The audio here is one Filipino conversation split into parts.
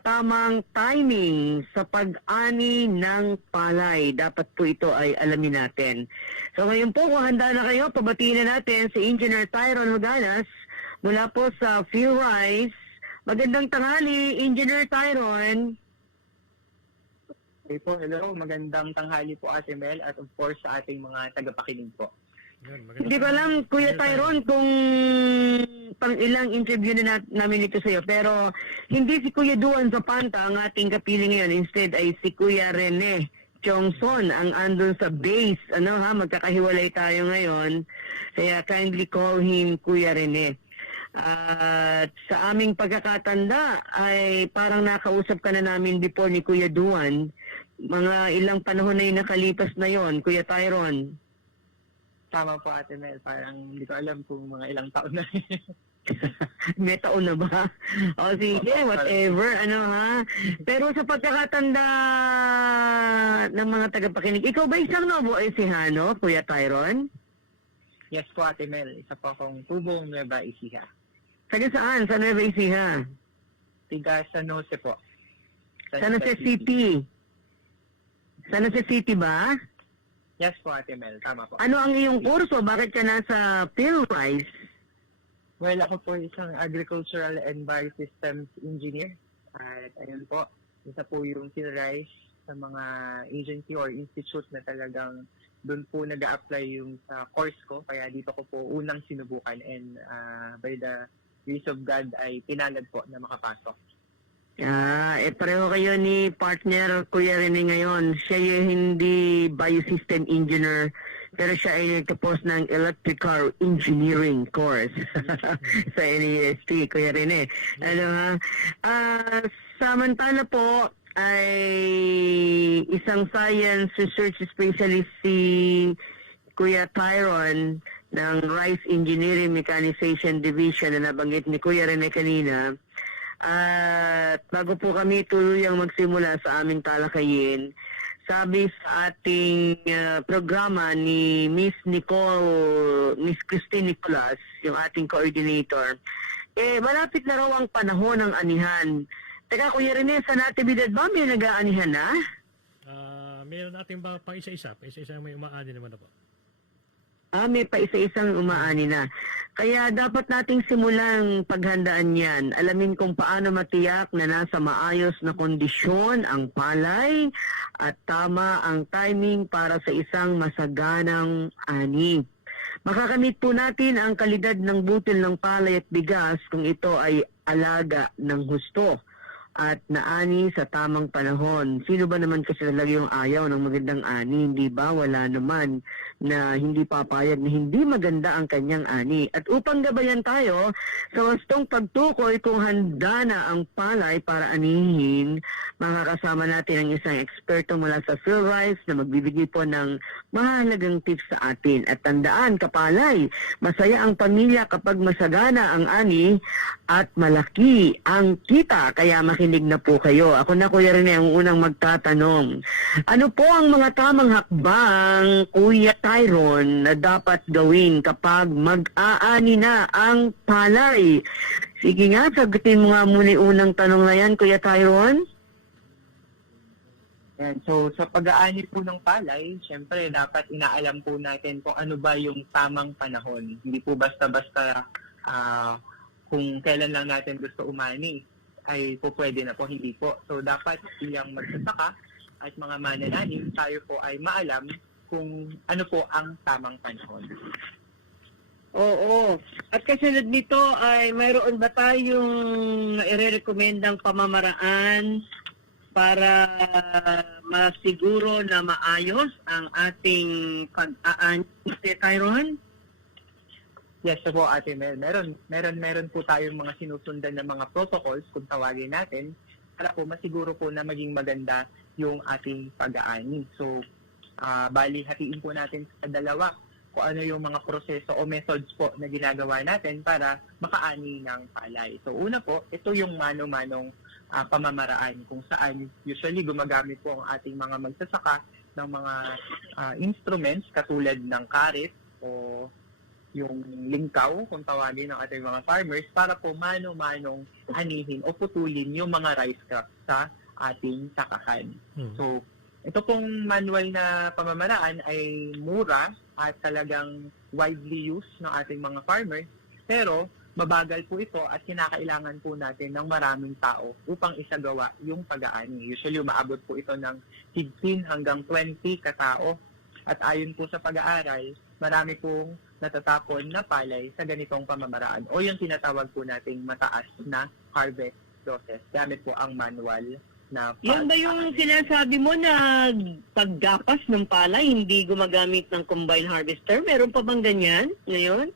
tamang timing sa pag-ani ng palay. Dapat po ito ay alamin natin. So ngayon po, kung handa na kayo, pabatiin na natin si Engineer Tyron Hogalas mula po sa PhilRice. Magandang tanghali, Engineer Tyron. Hey po, hello. Magandang tanghali po, Ate Mel, at of course sa ating mga tagapakinig po. Hindi pa lang, Kuya Tyron, kung pang ilang interview na namin ito sa iyo. Pero hindi si Kuya Duan Zapanta ang ating kapili ngayon. Instead ay si Kuya Rene Chongson ang andun sa base. Magkakahiwalay tayo ngayon. Kaya kindly call him Kuya Rene. At sa aming pagkakatanda ay parang nakausap ka na namin before ni Kuya Duan. Mga ilang panahon na yung nakalipas na yon, Kuya Tyron. Tama po, Ate Mel. Parang hindi ko alam kung mga ilang taon na. May taon na ba? O sige, whatever, Pero sa pagkakatanda ng mga tagapakinig, ikaw ba isang Nuevo Ecijano, Kuya Tyron? Yes po, Ate Mel. Isa po akong tubong Nueva Ecija. Taga saan? Sa Nueva Ecija? Tiga San Jose po. San Jose City. San Jose City ba? Yes po, Ate Mel. Tama po. Ano ang iyong kurso? Bakit ka nasa PhilRice? Well, ako po isang Agricultural and Biosystems Engineer. At ayun po, isa po yung PhilRice sa mga agency or institute na talagang doon po nag-a-apply yung sa course ko. Kaya dito ko po unang sinubukan and by the grace of God ay pinalad po na makapasok. Pareho kayo ni partner Kuya Rene ngayon. Siya yung hindi biosystem engineer, pero siya ay nagtapos ng electrical engineering course sa NEST, Kuya Rene. Samantala po ay isang science research specialist si Kuya Tyron ng Rice Engineering Mechanization Division na nabanggit ni Kuya Rene kanina. At bago po kami tuluyang magsimula sa aming talakayin, sabi sa ating programa ni Miss Christine Nicolas, yung ating coordinator, malapit na raw ang panahon ng anihan. Teka, Kuya Rene, sa natibidad ba may nag-aanihan na? Meron natin ba pa isa-isa? Pa isa-isa may umaani naman na po. May pa isa-isang umaani na. Kaya dapat nating simulang paghandaan yan. Alamin kung paano matiyak na nasa maayos na kondisyon ang palay at tama ang timing para sa isang masaganang ani. Makakamit po natin ang kalidad ng butil ng palay at bigas kung ito ay alaga ng husto at naani sa tamang panahon. Sino ba naman kasi talaga yung ayaw ng magandang ani, hindi ba? Wala naman na hindi papayag na hindi maganda ang kanyang ani. At upang gabayan tayo sa wastong pagtukoy kung handa na ang palay para anihin, makakasama natin ang isang eksperto mula sa PhilRice na magbibigay po ng mahalagang tips sa atin. At tandaan, kapalay, masaya ang pamilya kapag masagana ang ani at malaki ang kita. Kaya makinig na po kayo. Ako na, Kuya Rene, ang unang magtatanong. Ano po ang mga tamang hakbang, Kuya Tyron, na dapat gawin kapag mag-aani na ang palay? Sige nga, sagutin mo nga muna yung unang tanong na yan, Kuya Tyron. And so sa pag-aani po ng palay, syempre dapat inaalam po natin kung ano ba yung tamang panahon. Hindi po basta-basta kung kailan lang natin gusto umani ay po pwede na po, hindi po. So dapat siyang magsasaka at mga manananim, tayo po ay maalam kung ano po ang tamang panahon. Oo. At kasunod nito ay mayroon ba tayong i-recommendang pamamaraan para masiguro na maayos ang ating pag-aani, Tyron? Yes po, Ate Mel. Meron po tayong mga sinusundan na mga protocols kung tawagin natin para po masiguro po na maging maganda yung ating pag-aani. So, bali hatiin po natin sa dalawa kung ano yung mga proseso o methods po na ginagawa natin para makaani ng palay. So, una po, ito yung mano-manong pamamaraan kung saan usually gumagamit po ang ating mga magsasaka ng mga instruments katulad ng karet o yung lingkaw, kung tawagin ng ating mga farmers, para po mano-manong anihin o putulin yung mga rice crops sa ating sakahan. So, ito pong manual na pamamaraan ay mura at talagang widely used ng ating mga farmers, pero mabagal po ito at kinakailangan po natin ng maraming tao upang isagawa yung pag-aani. Usually, umaabot po ito ng 15 hanggang 20 katao. At ayon po sa pag-aaral, marami pong natatapon na palay sa ganitong pamamaraan o yung tinatawag po nating mataas na harvest losses gamit po ang manual na Yan ba yung sinasabi mo na paggapas ng palay, hindi gumagamit ng combine harvester? Meron pa bang ganyan ngayon?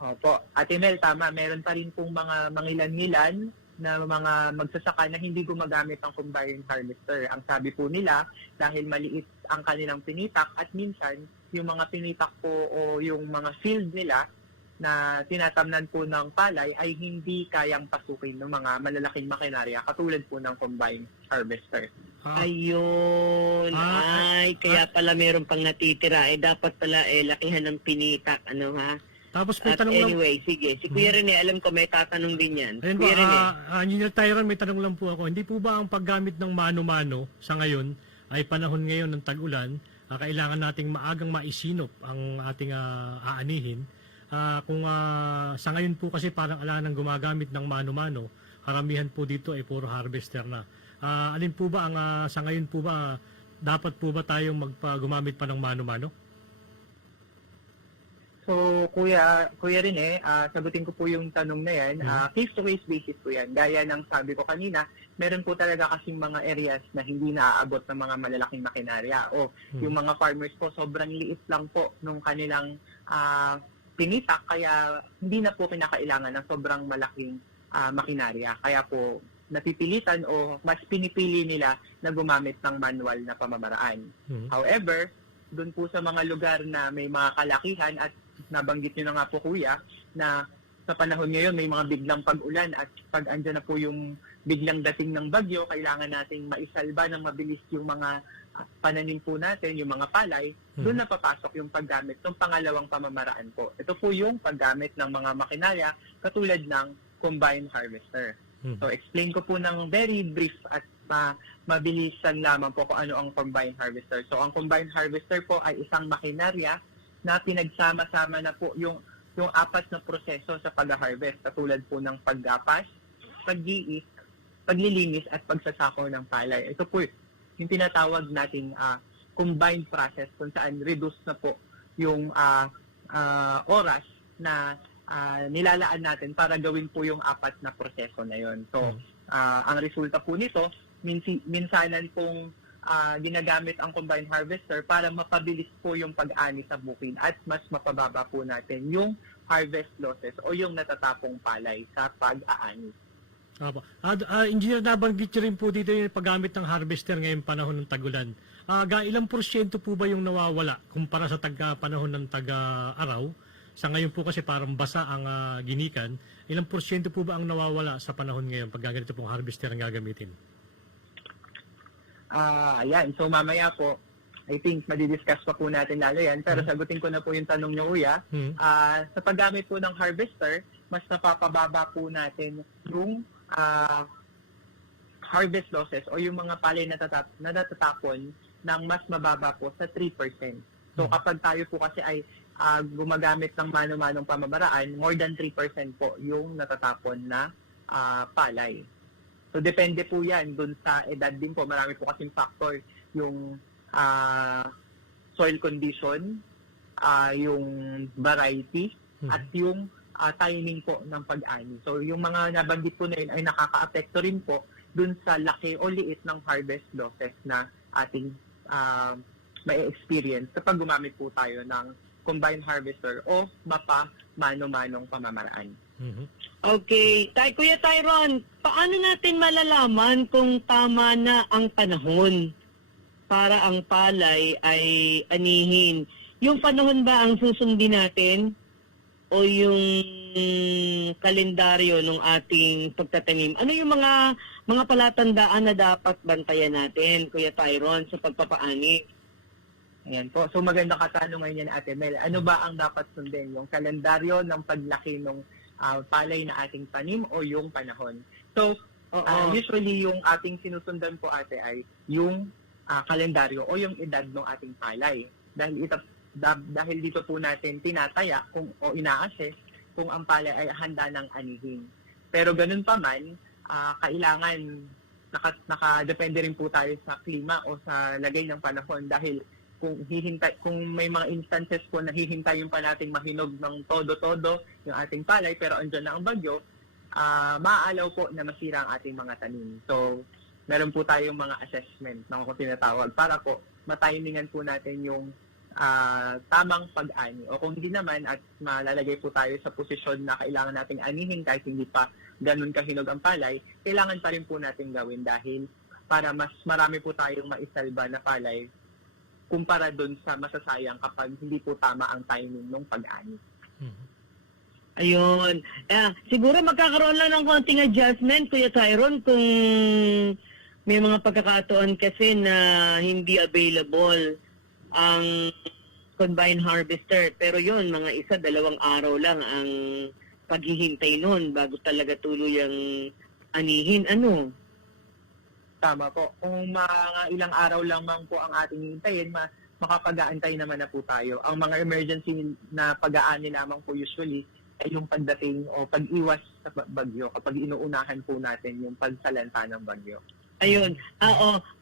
Opo. Ate Mel, tama. Meron pa rin pong mga mangilan-ngilan na mga magsasaka na hindi gumagamit ng combine harvester. Ang sabi po nila, dahil maliit ang kanilang pinitak at minsan yung mga pinitak po o yung mga field nila na tinatamnan po ng palay ay hindi kayang pasukin ng mga malalaking makinarya katulad po ng combine harvester. Ayun. Kaya pala meron pang natitira. Dapat pala lakihan ng pinitak. Ano ha? Tapos may At tanong lang. anyway, sige. Si Kuya Rene, alam ko may tatanong din yan. Ayun Kuya Rene. Engineer Tyron, may tanong lang po ako. Hindi po ba ang paggamit ng mano-mano sa ngayon ay panahon ngayon ng tag-ulan, kailangan nating maagang maisinop ang ating aanihin? Kung sa ngayon po kasi parang ala nang gumagamit ng mano-mano, karamihan po dito ay puro harvester na. Alin po ba ang sa ngayon po ba dapat po ba tayong gumamit pa ng mano-mano? So, Kuya Rene, sagutin ko po yung tanong na yan. Case-to-case basis po yan. Gaya ng sabi ko kanina, meron po talaga kasing mga areas na hindi naaabot ng mga malalaking makinarya. O yung mga farmers po, sobrang liit lang po nung kanilang pinitak, kaya hindi na po kinakailangan ng sobrang malaking makinarya. Kaya po, napipilitan o mas pinipili nila na gumamit ng manual na pamamaraan. However, doon po sa mga lugar na may mga kalakihan at nabanggit nyo na nga po kuya, na sa panahon ngayon may mga biglang pag-ulan at pag andyan na po yung biglang dating ng bagyo, kailangan nating maisalba ng mabilis yung mga pananim po natin, yung mga palay, doon na papasok yung paggamit ng pangalawang pamamaraan po. Ito po yung paggamit ng mga makinarya katulad ng combine harvester. So explain ko po ng very brief at mabilisan lamang po kung ano ang combine harvester. So ang combine harvester po ay isang makinarya na pinagsama-sama na po yung apat na proseso sa pag-harvest, katulad po ng paggapas, pag-iis, paglilinis at pagsasako ng palay. Ito po yung tinatawag nating combined process kung saan reduce na po yung oras na nilalaan natin para gawin po yung apat na proseso na yon. So, ang resulta po nito, minsanan pong ginagamit ang combine harvester para mapabilis po yung pag-ani sa bukid at mas mapababa po natin yung harvest losses o yung natatapong palay sa pag-aani. Engineer, nabanggit nyo rin po dito yung paggamit ng harvester ngayong panahon ng tag-ulan. Ilang porsyento po ba yung nawawala kumpara sa panahon ng tag-araw? Sa ngayon po kasi parang basa ang ginikan. Ilang porsyento po ba ang nawawala sa panahon ngayon pag ganito pong harvester ang gagamitin? Ayan. So mamaya po, I think madidiscuss pa po natin lalo yan. Pero sagutin ko na po yung tanong niyo, Kuya. Sa paggamit po ng harvester, mas napapababa po natin yung harvest losses o yung mga palay na natatapon ng mas mababa po sa 3%. So kapag tayo po kasi ay gumagamit ng mano-manong pamamaraan, more than 3% po yung natatapon na palay. So, depende po yan dun sa edad din po. Marami po kasing factor. Yung soil condition, yung variety, at yung timing po ng pag-ani. So, yung mga nabanggit po na yun ay nakaka-apekto rin po dun sa laki o liit ng harvest losses na ating may experience kapag gumamit po tayo ng combine harvester o mano-manong pamamaraan. Okay. Kuya Tyron, paano natin malalaman kung tama na ang panahon para ang palay ay anihin? Yung panahon ba ang susundin natin o yung kalendaryo ng ating pagtatanim? Ano yung mga palatandaan na dapat bantayan natin, Kuya Tyron, sa pagpapaani? Ayan po. So magandang katanungan yan, Ate Mel. Ano ba ang dapat sundin? Yung kalendaryo ng paglaki ng palay na ating tanim o yung panahon? So, Oo. usually yung ating sinusundan po, Ate, ay yung kalendaryo o yung edad ng ating palay. Dahil dito po natin tinataya o inaase kung ang palay ay handa ng anihin. Pero ganun pa man, kailangan nakadepende rin po tayo sa klima o sa lagay ng panahon dahil kung may mga instances po na hihintayin pa nating mahinog ng todo-todo yung ating palay pero andyan na ang bagyo, maaalaw po na masira ang ating mga tanim. So, meron po tayong mga assessment na kung tinatawag para po matimingan po natin yung tamang pag-ani. O kung hindi naman at malalagay po tayo sa posisyon na kailangan nating anihin kahit hindi pa ganun kahinog ang palay, kailangan pa rin po natin gawin dahil para mas marami po tayong maisalba na palay kumpara doon sa masasayang kapag hindi po tama ang timing ng pag-ani. Ayun. Siguro magkakaroon lang ng konting adjustment, Kuya Tyron, kung may mga pagkakataon kasi na hindi available ang combine harvester. Pero yun, mga 1-2 araw lang ang paghihintay nun bago talaga tuluyang anihin. Ano? Tama po. Kung mga ilang araw lang po ang ating hintayin, makapag-aantay naman na po tayo. Ang mga emergency na pag-aani lamang po usually ay yung pagdating o pag-iwas sa bagyo kapag inuunahan po natin yung pagsalanta ng bagyo. Ayun.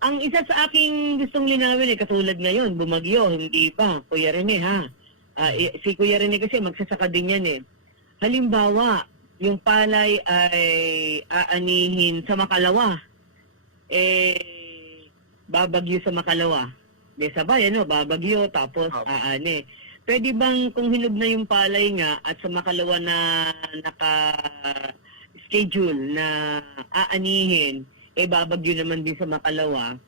Ang isa sa aking gustong linawin katulad ngayon, bumagyo, hindi pa. Kuya Rene, ha? Si Kuya Rene kasi magsasaka din yan eh. Halimbawa, yung palay ay aanihin sa Makalawa. Babagyo sa Makalawa. Di sabay, babagyo, tapos aani. Pwede bang kung hinog na yung palay nga at sa Makalawa na naka-schedule na aanihin, babagyo naman din sa Makalawa,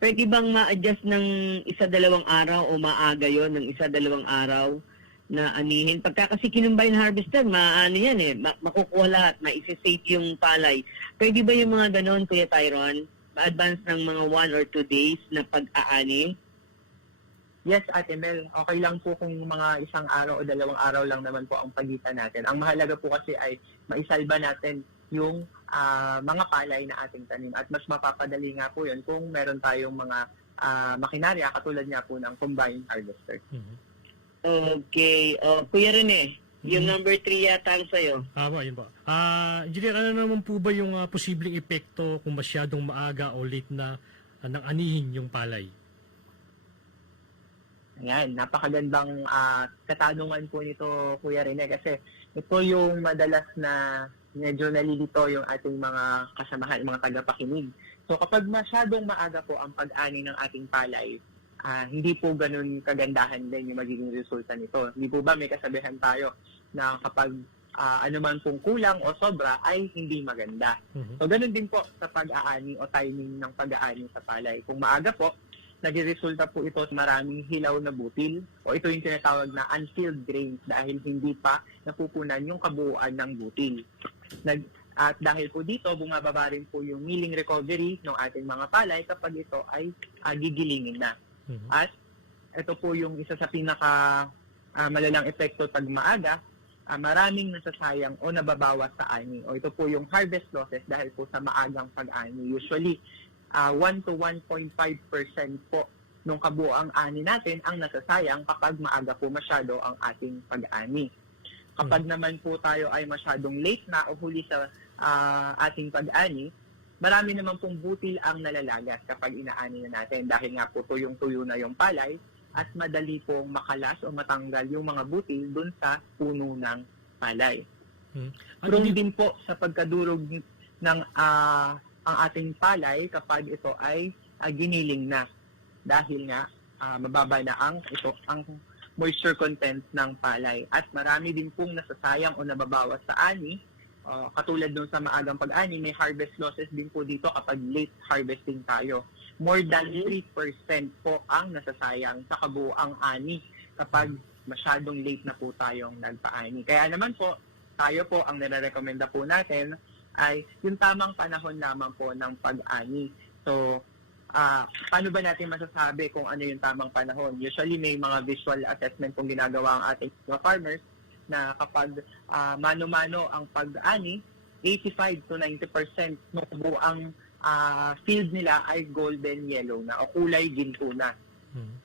pwede bang ma-adjust ng 1-2 araw o maaga yon ng 1-2 araw na anihin? Pagka kasi kinumbine harvester, yan makukuha lahat, maisisave yung palay. Pwede ba yung mga ganon, Kuya Tyron? Ma-advance ng mga 1 or 2 days na pag-aani? Yes, Ate Mel, okay lang po kung mga 1 araw o 2 araw lang naman po ang pagitan natin. Ang mahalaga po kasi ay maisalba natin yung mga palay na ating tanim. At mas mapapadali nga po yun kung meron tayong mga makinarya katulad nga po ng combine harvester. Okay. Kuya Rene, yung number 3 yata ang sa'yo. Yun po. Engineer, ano naman po ba yung posibleng epekto kung masyadong maaga o late na nang anihin yung palay? Ayan, napakagandang katanungan po nito, Kuya Rene, kasi ito yung madalas na medyo nalilito yung ating mga kasamahan, mga tagapakinig. So kapag masyadong maaga po ang pag-ani ng ating palay, hindi po ganun kagandahan din yung magiging resulta nito. Hindi po ba may kasabihan tayo na kapag anuman pong kulang o sobra ay hindi maganda. So ganun din po sa pag-aani o timing ng pag-aani sa palay. Kung maaga po, nagresulta po ito sa maraming hilaw na butil o ito yung tinatawag na unfilled grains dahil hindi pa napupunan yung kabuuan ng butil. At dahil po dito, bumababa rin po yung milling recovery ng ating mga palay kapag ito ay gigilingin na. At ito po yung isa sa pinaka malalang epekto pag maaga, maraming nasasayang o nababawas sa ani. O ito po yung harvest losses dahil po sa maagang pag-ani. Usually, 1 to 1.5% po nung kabuoang ani natin ang nasasayang kapag maaga po masyado ang ating pag-ani. Kapag naman po tayo ay masyadong late na o huli sa ating pag-ani, marami naman pong butil ang nalalagas kapag inaani na natin dahil nga po tuyong-tuyo na yung palay at madali pong makalas o matanggal yung mga butil dun sa puno ng palay. Prone din po sa pagkadurog ng ang ating palay kapag ito ay giniling na dahil nga mababa na ang moisture content ng palay at marami din pong nasasayang o nababawas sa ani. Katulad nung sa maagang pag-ani, may harvest losses din po dito kapag late harvesting tayo. More than 3% po ang nasasayang sa kabuuang ani kapag masyadong late na po tayong nagpa-ani. Kaya naman po, tayo po ang nire-recommenda po natin ay yung tamang panahon lamang po ng pag-ani. So, paano ba natin masasabi kung ano yung tamang panahon? Usually may mga visual assessment kung ginagawa ang ating mga farmers na kapag mano-mano ang pag-ani, 85 to 90% ng buang field nila ay golden yellow na o kulay ginto na.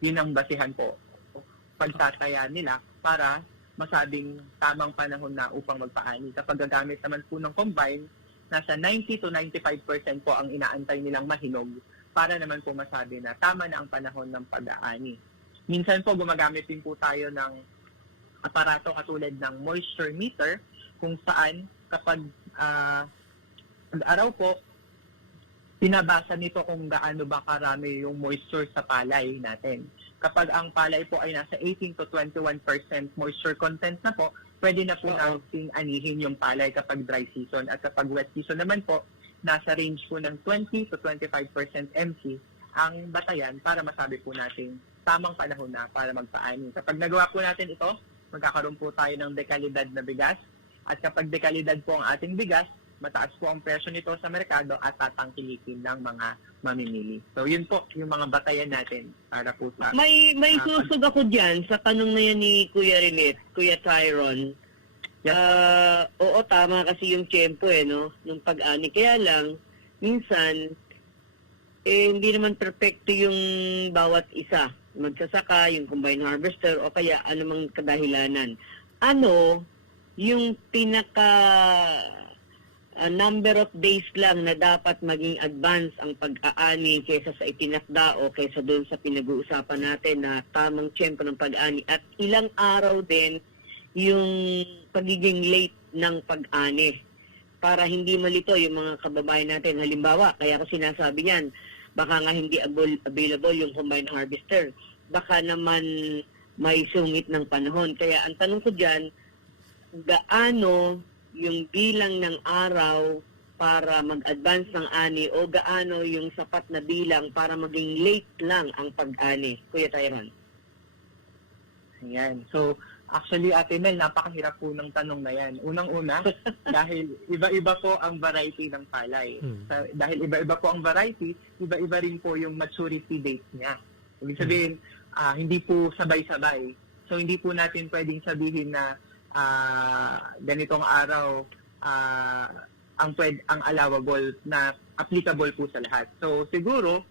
Yun ang basihan po pagtataya nila para masabing tamang panahon na upang magpaani. Kapag gagamit naman po ng combine, nasa 90 to 95% po ang inaantay nilang mahinog para naman po masabi na tama na ang panahon ng pag-aani. Minsan po gumagamit din po tayo ng aparato katulad ng moisture meter kung saan kapag araw po, pinabasa nito kung gaano ba karami yung moisture sa palay natin. Kapag ang palay po ay nasa 18 to 21% moisture content na po, pwede na po natin anihin yung palay kapag dry season. At kapag wet season naman po, nasa range po ng 20 to 25% MC ang batayan para masabi po natin tamang panahon na para magpaani. Kapag nagawa po natin ito, magkakaroon po tayo ng dekalidad na bigas. At kapag dekalidad po ang ating bigas, mataas po ang presyo nito sa merkado at tatangkilikin ng mga mamimili. So, yun po yung mga batayan natin para po sa... May susog ako dyan sa tanong na yan ni Kuya Renit, Kuya Tyron. Yes. Oo, tama kasi yung tiyempo no? Yung pag-ani. Kaya lang, minsan, hindi naman perfecto yung bawat isa. Magsasaka, yung combine harvester, o kaya anumang kadahilanan. Ano yung number of days lang na dapat maging advance ang pag-aani kaysa sa itinakda o kaysa doon sa pinag-uusapan natin na tamang tiyempo ng pag-aani at ilang araw din yung pagiging late ng pag-ani para hindi malito yung mga kababayan natin. Halimbawa, kaya ko sinasabi yan, baka nga hindi available yung combine harvester. Baka naman may sungit ng panahon. Kaya ang tanong ko dyan, gaano yung bilang ng araw para mag-advance ng ani o gaano yung sapat na bilang para maging late lang ang pag-ani? Kuya Tyron. Ayan. So, actually, Ate Mel, napakahirap po ng tanong na yan. Unang-una, dahil iba-iba po ang variety ng palay. Dahil iba-iba po ang variety, iba-iba rin po yung maturity date niya. Ibig sabihin, hindi po sabay-sabay. So, hindi po natin pwedeng sabihin na ganitong araw ang allowable na applicable po sa lahat. So siguro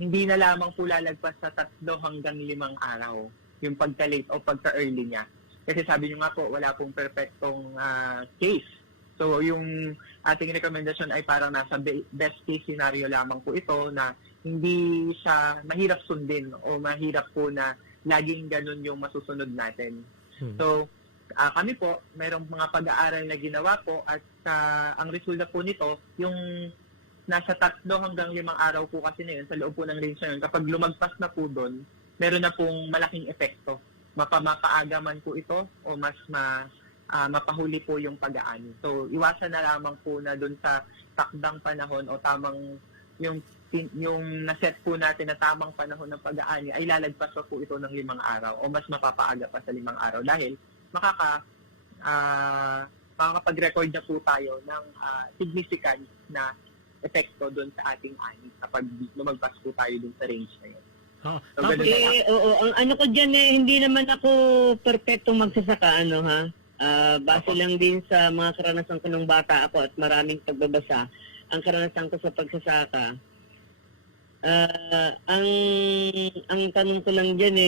hindi na lamang po lalagpas sa 3 hanggang 5 araw yung pagka-late o pagka-early niya. Kasi sabi niyo nga po, wala pong perfectong case. So yung ating rekomendasyon ay parang nasa best case scenario lamang po ito na hindi siya mahirap sundin o mahirap po na laging ganun yung masusunod natin. So kami po, mayroong mga pag-aaral na ginawa po at ang resulta po nito, yung nasa 3 hanggang 5 araw po kasi na yun, sa loob po ng range na yun, kapag lumagpas na po doon, meron na pong malaking epekto. Mapaaga man po ito o mas mapahuli po yung pag-aani. So, iwasan na lamang po na doon sa takdang panahon o tamang yung naset po natin na tamang panahon ng pag-aani ay lalagpas pa po ito ng 5 araw o mas mapapaaga pa sa 5 araw dahil makakapag-record na po tayo ng significant na epekto doon sa ating ani kapag lumagpas po tayo doon sa range na yun. Ang ano ko dyan hindi naman ako perfectong magsasaka, base lang din sa mga karanasan ko nung bata ako at maraming pagbabasa. Ang karanasan ko sa pagsasaka, ang tanong ko lang dyan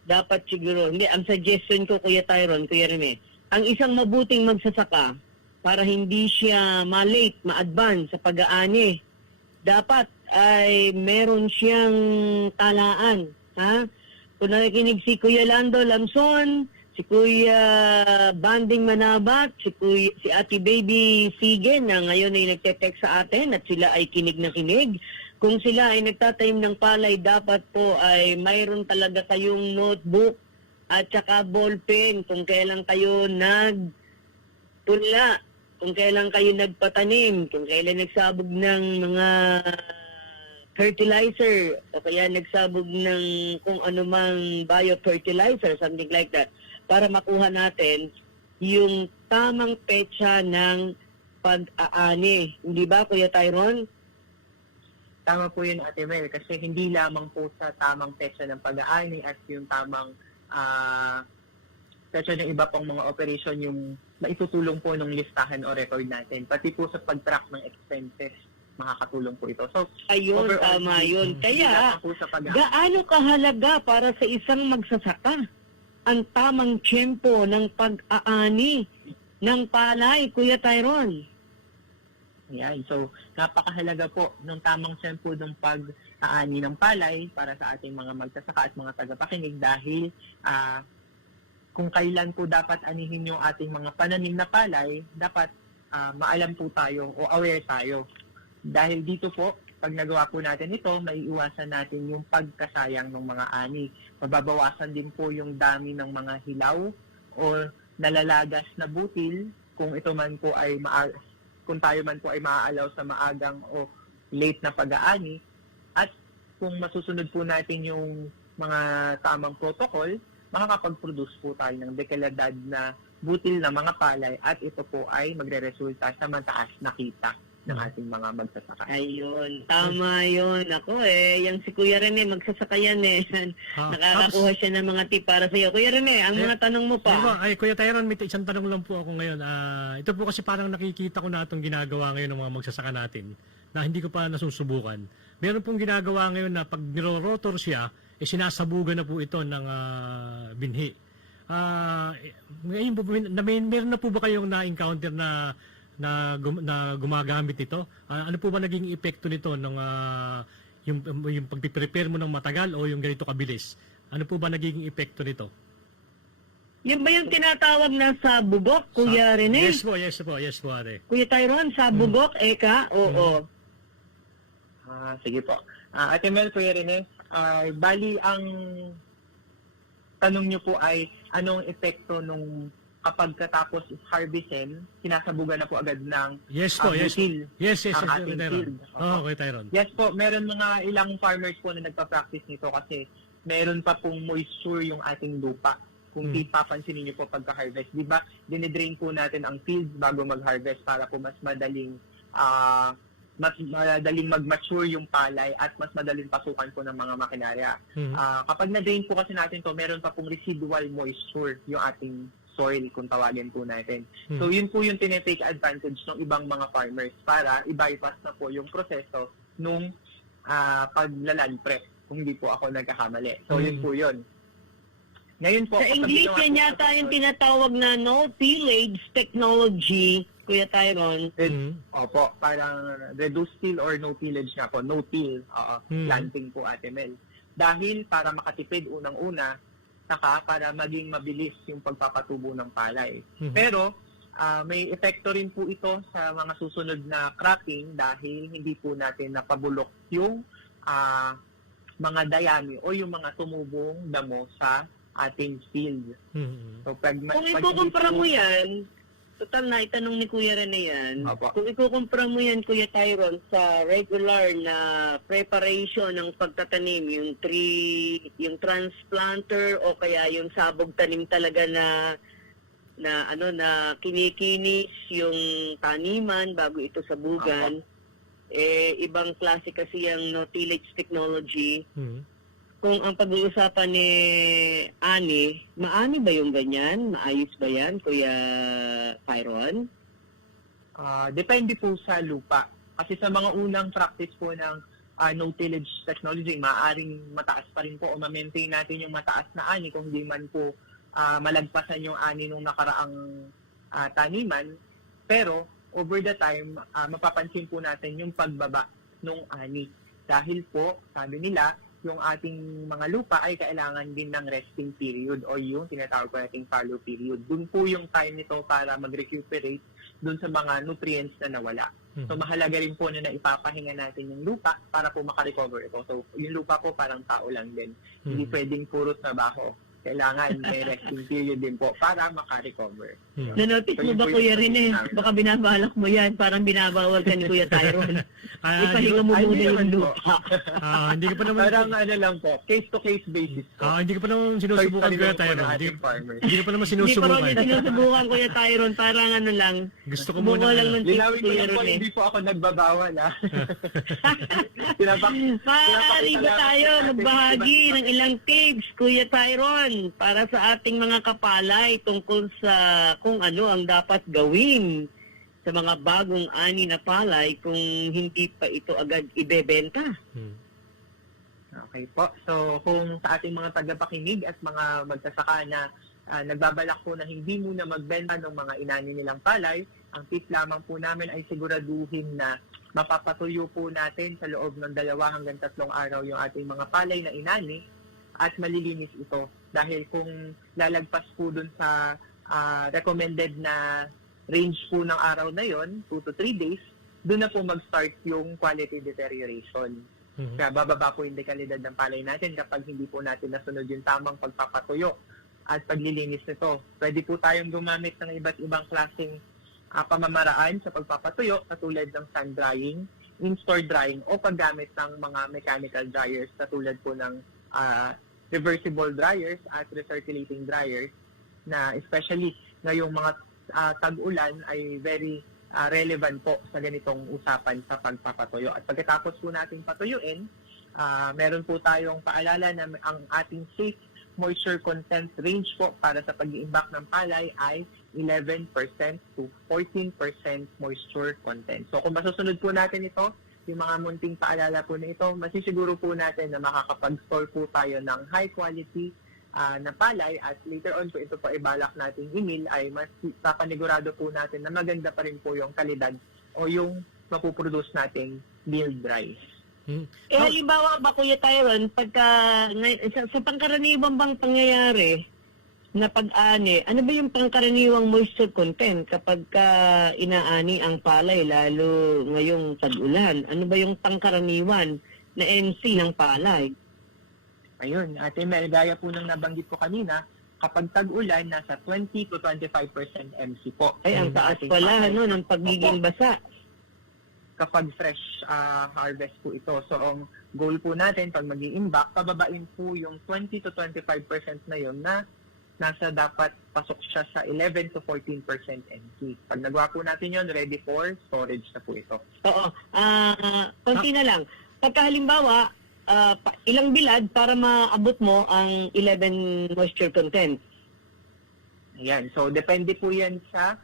dapat siguro, ang suggestion ko, Kuya Tyron, Kuya Rene, ang isang mabuting magsasaka para hindi siya ma-late, ma-advance sa pag-aani, dapat ay meron siyang talaan. Kung nakikinig si Kuya Lando Lamson, si Kuya Banding Manabat, si Ate Baby Sige na ngayon ay nagte-text sa atin at sila ay kinig na kinig. Kung sila ay nagtatanim ng palay, dapat po ay mayroon talaga kayong notebook at saka ballpen kung kailan kayo nagpunla, kung kailan kayo nagpatanim, kung kailan nagsabog ng mga fertilizer o kaya nagsabog ng kung anumang biofertilizer, something like that, para makuha natin yung tamang petsa ng pag-aani. Hindi ba, Kuya Tyron? Tama po yun, Ate Mel, kasi hindi lamang po sa tamang petsa ng pag-aani at yung tamang petsa ng iba pong mga operation yung maitutulong po ng listahan o record natin. Pati po sa pag-track ng expenses, makakatulong po ito. So, Ayun, overall, tama yun. hindi Kaya, lamang po sa pag-aani. gaano kahalaga para sa isang magsasaka ang tamang tiyempo ng pag-aani ng palay, Kuya Tyron? Ayan. So, napakahalaga po ng tamang tempo ng pag-aani ng palay para sa ating mga magsasaka at mga tagapakinig dahil kung kailan po dapat anihin yung ating mga pananim na palay, dapat maalam po tayo o aware tayo. Dahil dito po, pag nagawa po natin ito, maiiwasan natin yung pagkasayang ng mga ani. Mababawasan din po yung dami ng mga hilaw o nalalagas na butil kung ito man po ay kung tayo man po ay maaalaw sa maagang o late na pag-aani at kung masusunod po natin yung mga tamang protocol, makakapag-produce po tayo ng dekalidad na butil na mga palay at ito po ay magre-resulta sa mataas na kita ng ating mga magsasaka. Ayun, tama yun. Ako yung si Kuya Rene, magsasaka yan Nakakakuha siya ng mga tip para sa'yo. Kuya Rene, ang mga tanong mo pa. Kuya Tyron, may isang tanong lang po ako ngayon. Ito po kasi parang nakikita ko na itong ginagawa ngayon ng mga magsasaka natin na hindi ko pa nasusubukan. Meron pong ginagawa ngayon na pag niro-rotor siya, sinasabugan na po ito ng binhi. Ngayon po, meron na po ba kayong na-encounter na gumagamit ito? Ano po ba naging epekto nito ng yung pag-prepare mo ng matagal o yung ganito kabilis? Ano po ba naging epekto nito? Yan ba yung tinatawag na sa bugok, Kuya Rene? Yes po, Are. Kuya Tyron, sa bugok, eka? Oo. Sige po. Ate Mel, Kuya Rene, bali ang tanong niyo po ay anong epekto nung kapag katapos harvestin, sinasabugan na po agad ng butil Yes, ang ating field. Okay, Tyron. Yes po, meron mga ilang farmers po na nagpa-practice nito kasi meron pa pong moisture yung ating lupa. Kung papansinin niyo po pagka-harvest, di ba? Dinidrain po natin ang fields bago mag-harvest para po mas madaling mag-mature yung palay at mas madaling pasukan po ng mga makinarya. Kapag na-drain po kasi natin to, meron pa pong residual moisture yung ating soil kung tawagin po natin. So yun po yung tinetake advantage ng ibang mga farmers para i-bypass na po yung proseso nung paglaland prep kung hindi po ako nagkakamali. So yun po yun. Ngayon po, Sa English, yan yata yung tinatawag na no-tillage technology, Kuya Tyron. Opo, parang reduced till or no tillage nga po. No till, planting po, Ate Mel. Dahil para makatipid unang-una, saka para maging mabilis yung pagpapatubo ng palay. Pero may epekto rin po ito sa mga susunod na cropping dahil hindi po natin napabulok yung mga dayami o yung mga tumubong damo sa ating field. So, Kung ikukumpara mo yan, total na itanong ni Kuya Rene yan, kung ikukumpara mo yan, Kuya Tyron, sa regular na preparation ng pagtatanim, yung transplanter o kaya yung sabog tanim talaga na kinikinis yung taniman bago ito sabugan, ibang klase kasi yung no-tillage technology. Kung ang pag-uusapan ni Ani, maani ba yung ganyan? Maayos ba yan, Kuya Tyron? Depende po sa lupa. Kasi sa mga unang practice po ng no-tillage technology, maaaring mataas pa rin po o ma-maintain natin yung mataas na ani kung hindi man po malagpasan yung ani nung nakaraang taniman. Pero over the time, mapapansin po natin yung pagbaba nung ani. Dahil po, sabi nila, yung ating mga lupa ay kailangan din ng resting period o yung tinatawag ko nating fallow period. Doon po yung time nito para mag-recuperate doon sa mga nutrients na nawala. So mahalaga rin po na ipapahinga natin yung lupa para po makarecover ito. So yung lupa po parang tao lang din. Hindi pwedeng puro trabaho. Kailangan may resting period din po para makarecover. Na-notice mo ba, Kuya Rene? Baka binabalak mo yan. Parang binabawal ka ni Kuya Tyron. Ipahinga mo Ay, muna hindi yung naman po. lupa. Hindi ka pa naman Parang ano lang po, case-to-case basis po. hindi ka pa naman sinusubukan Choice Kuya pa rin Tyron. po ng Hindi, ating farmers. hindi ka pa naman Hindi pa rin sinusubukan. yung sinusubukan, Kuya Tyron. Parang ano lang. Gusto ko Subukan muna. lang ng tips, Linawin ko Kuya lang po, Rene. hindi po ako nagbabawal ha. Maaari ba tayo magbahagi ng ilang tips, Kuya Tyron, para sa ating mga kapalay tungkol sa kung ano ang dapat gawin sa mga bagong ani na palay kung hindi pa ito agad ibebenta? Okay po. So, kung sa ating mga tagapakinig at mga magsasaka na nagbabalak po na hindi muna magbenta ng mga inani nilang palay, ang tip lamang po namin ay siguraduhin na mapapatuyo po natin sa loob ng 2 hanggang 3 araw yung ating mga palay na inani at malilinis ito. Dahil kung lalagpas po dun sa recommended na range po ng araw na yon, 2 to 3 days, doon na po mag-start yung quality deterioration. Kaya bababa po yung dekalidad ng palay natin kapag hindi po natin nasunod yung tamang pagpapatuyo at paglilinis nito. Pwede po tayong gumamit ng iba't ibang klaseng pamamaraan sa pagpapatuyo katulad ng sun drying, in-store drying o paggamit ng mga mechanical dryers katulad po ng reversible dryers at recirculating dryers na especially ngayong mga tag-ulan ay very relevant po sa ganitong usapan sa pagpapatuyo. At pagkatapos po nating patuyuin, meron po tayong paalala na ang ating safe moisture content range po para sa pag-iimbak ng palay ay 11% to 14% moisture content. So kung masusunod po natin ito, yung mga munting paalala po na ito, masisiguro po natin na makakapag-store po tayo ng high quality na palay at later on po ito po ibalak nating email ay mas papanigurado po natin na maganda pa rin po yung kalidad o yung mapuproduce nating milled rice. Halimbawa ba, Kuya Tyron, pagka sa pangkaraniwang bang pangyayari na pag-ani, ano ba yung pangkaraniwang moisture content kapag inaani ang palay lalo ngayong tag-ulan? Ano ba yung pangkaraniwan na MC ng palay? Ayun, Ate Mel, gaya po nang nabanggit ko kanina, kapag tag-ulan, nasa 20 to 25% MC po. Ay, ang taas pala, ng pagiging basa. Kapag fresh harvest po ito. So, ang goal po natin, pag mag-i-imbak, pababain po yung 20 to 25% na yun na nasa dapat pasok siya sa 11 to 14% MC. Pag nagawa po natin yun, ready for storage na po ito. Oo. Konti na lang. Pagka halimbawa, ilang bilad para maabot mo ang 11 moisture content? Ayan. So, depende po yan sa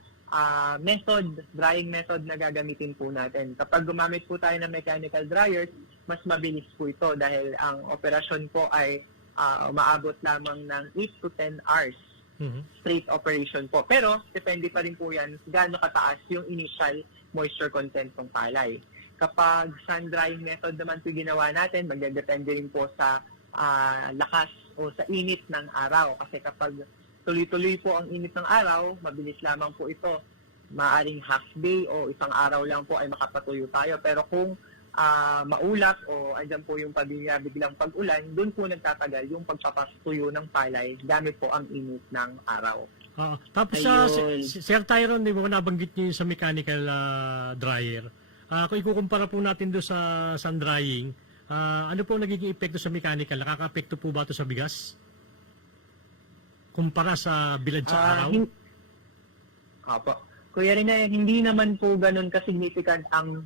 drying method na gagamitin po natin. Kapag gumamit po tayo ng mechanical dryers, mas mabilis po ito dahil ang operasyon po ay umaabot lamang ng 8 to 10 hours straight operation po. Pero, depende pa rin po yan gaano kataas yung initial moisture content ng palay. Kapag sun drying method naman po ginawa natin, magdedepende rin po sa lakas o sa init ng araw. Kasi kapag tuloy-tuloy po ang init ng araw, mabilis lamang po ito. Maaring half day o isang araw lang po ay makapatuyo tayo. Pero kung maulap o andyan po yung biglang pag-ulan, doon po nagtatagal yung pagpapatuyo ng palay gamit po ang init ng araw. Tapos Sir Tyron, di ba nabanggit niyo yung sa mechanical dryer? Kung ikukumpara po natin doon sa sun drying, ano po nagiging epekto sa mechanical? Nakaka-epekto po ba ito sa bigas? Kumpara sa bilad sa araw? Opo. Kuya Rene, hindi naman po ganun ka-significant ang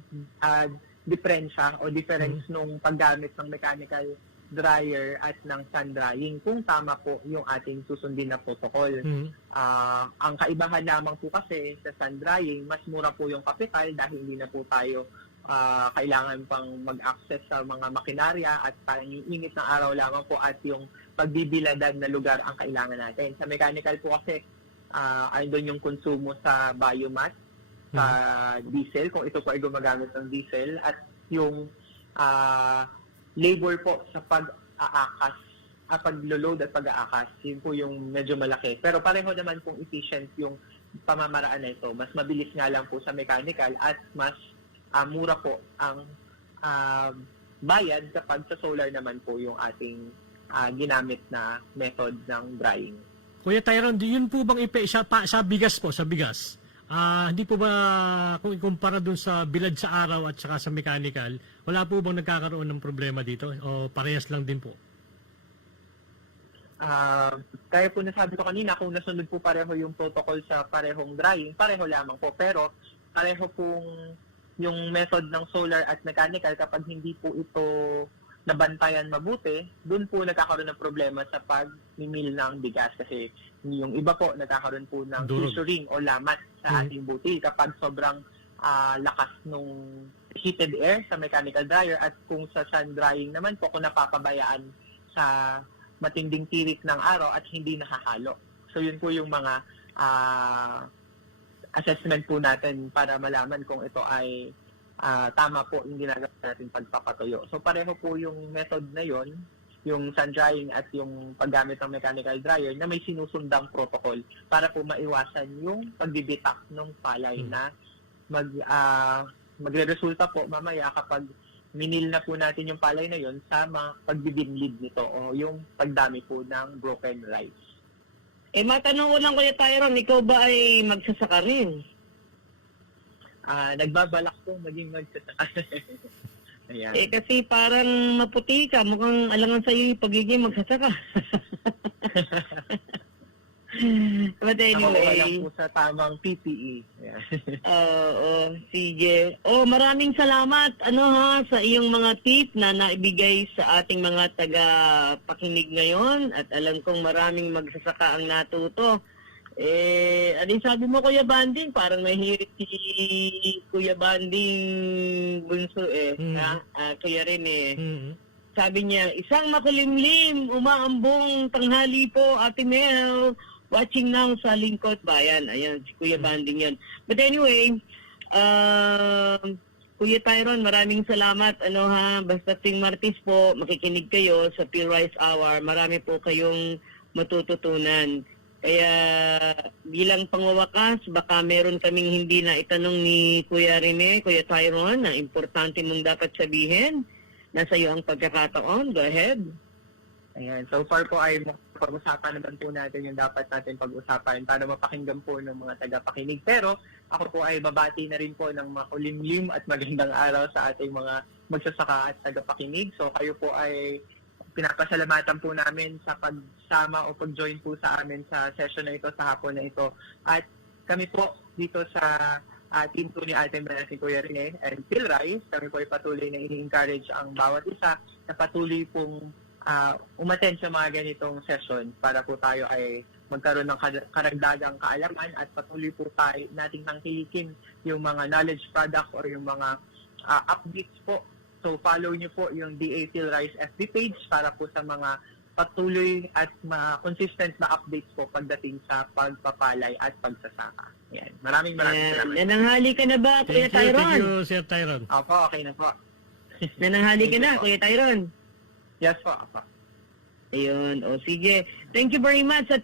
diferensya o difference nung paggamit ng mechanical dryer at ng sun drying kung tama po yung ating susundin na protocol. Ang kaibahan lamang po kasi sa sun drying, mas mura po yung kapital dahil hindi na po tayo kailangan pang mag-access sa mga makinarya at parang yung init ng araw lamang po at yung pagbibiladan na lugar ang kailangan natin. Sa mechanical po kasi, andun yung konsumo sa biomass, sa diesel, kung ito po ay gumagamit ng diesel, at yung labor po sa pag-aakas, pag-load at pag-aakas, yun po yung medyo malaki. Pero pareho naman kung efficient yung pamamaraan na ito. Mas mabilis nga lang po sa mechanical at mas mura po ang bayad kapag sa solar naman po yung ating ginamit na method ng drying. Kuya Tyron, yun po bang sa bigas po, sa bigas? Hindi po ba, kung ikumpara dun sa bilad sa araw at saka sa mechanical, wala po bang nagkakaroon ng problema dito? O parehas lang din po? Kaya po nasabi ko kanina, kung nasunod po pareho yung protocol sa parehong drying, pareho lamang po. Pero pareho pong yung method ng solar at mechanical, kapag hindi po ito nabantayan mabuti, dun po nagkakaroon ng problema sa pag-mimil ng bigas. Kasi yung iba po nagkakaroon po ng Durog. fissuring o lamat sa ating butil kapag sobrang lakas nung heated air sa mechanical dryer, at kung sa sun drying naman po, kung napapabayaan sa matinding tirik ng araw at hindi nakahalo. So yun po yung mga assessment po natin para malaman kung ito ay tama po yung ginagawa natin pagpapatuyo. So pareho po yung method na yon, yung sun drying at yung paggamit ng mechanical dryer, na may sinusundang protocol para po maiwasan yung pagbibitak ng palay na magre-resulta po mamaya kapag minil na po natin yung palay na yon sa pagbibinlid nito o yung pagdami po ng broken rice. Matanong ko lang, Kuya Tyron, ikaw ba ay magsasaka rin? Nagbabalak po maging magsasaka. Ayan. Kasi parang maputi ka, mukhang alangan sa'yo yung pagiging magsasaka. But Nakuha lang anyway, po sa tamang PPE. Ayan. sige. Maraming salamat sa iyong mga tip na naibigay sa ating mga taga-pakinig ngayon, at alam kong maraming magsasaka ang natuto. Ano sabi mo, Kuya Banding? Parang mahirit si Kuya Banding Bunso Kuya rin Sabi niya, isang makulimlim, umaambong tanghali po, Ate Mel, watching now sa Lingkod Bayan. Ayan, si Kuya Banding yan. But anyway, Kuya Tyron, maraming salamat. Basta ting Martes po, makikinig kayo sa Pure Rice Hour. Marami po kayong matututunan. Kaya bilang pangwawakas, baka meron kaming hindi na itanong ni Kuya Rene, Kuya Tyron, na importante mong dapat sabihin. Nasa iyo ang pagkakataon. Go ahead. Ayan. So far po ay pag-usapan naman po natin yung dapat natin pag-usapan para mapakinggan po ng mga tagapakinig. Pero ako po ay babati na rin po ng makulimlim at magandang araw sa ating mga magsasaka at tagapakinig. So kayo po ay pinapasalamatan po namin sa pagsama o pag-join po sa amin sa session na ito, sa hapon na ito. At kami po dito sa team po ni Ate Mel, si Kuya Rene and Phil Rice, kami po ay patuloy na ini-encourage ang bawat isa na patuloy pong umattend sa mga ganitong session para po tayo ay magkaroon ng karagdagang kaalaman at patuloy po tayo nating tangkilikin yung mga knowledge product or yung mga updates po. So follow niyo po yung DA Phil Rice FB page para po sa mga patuloy at consistent na updates po pagdating sa pagpapalay at pagsasaka. Yan. Maraming salamat. Nananghali ka na ba, Kuya Tyron? Thank you, Sir Tyron. Opo, okay na po. Nananghali ka na, Kuya Tyron? Yes po, opo. Ayun, sige. Thank you very much.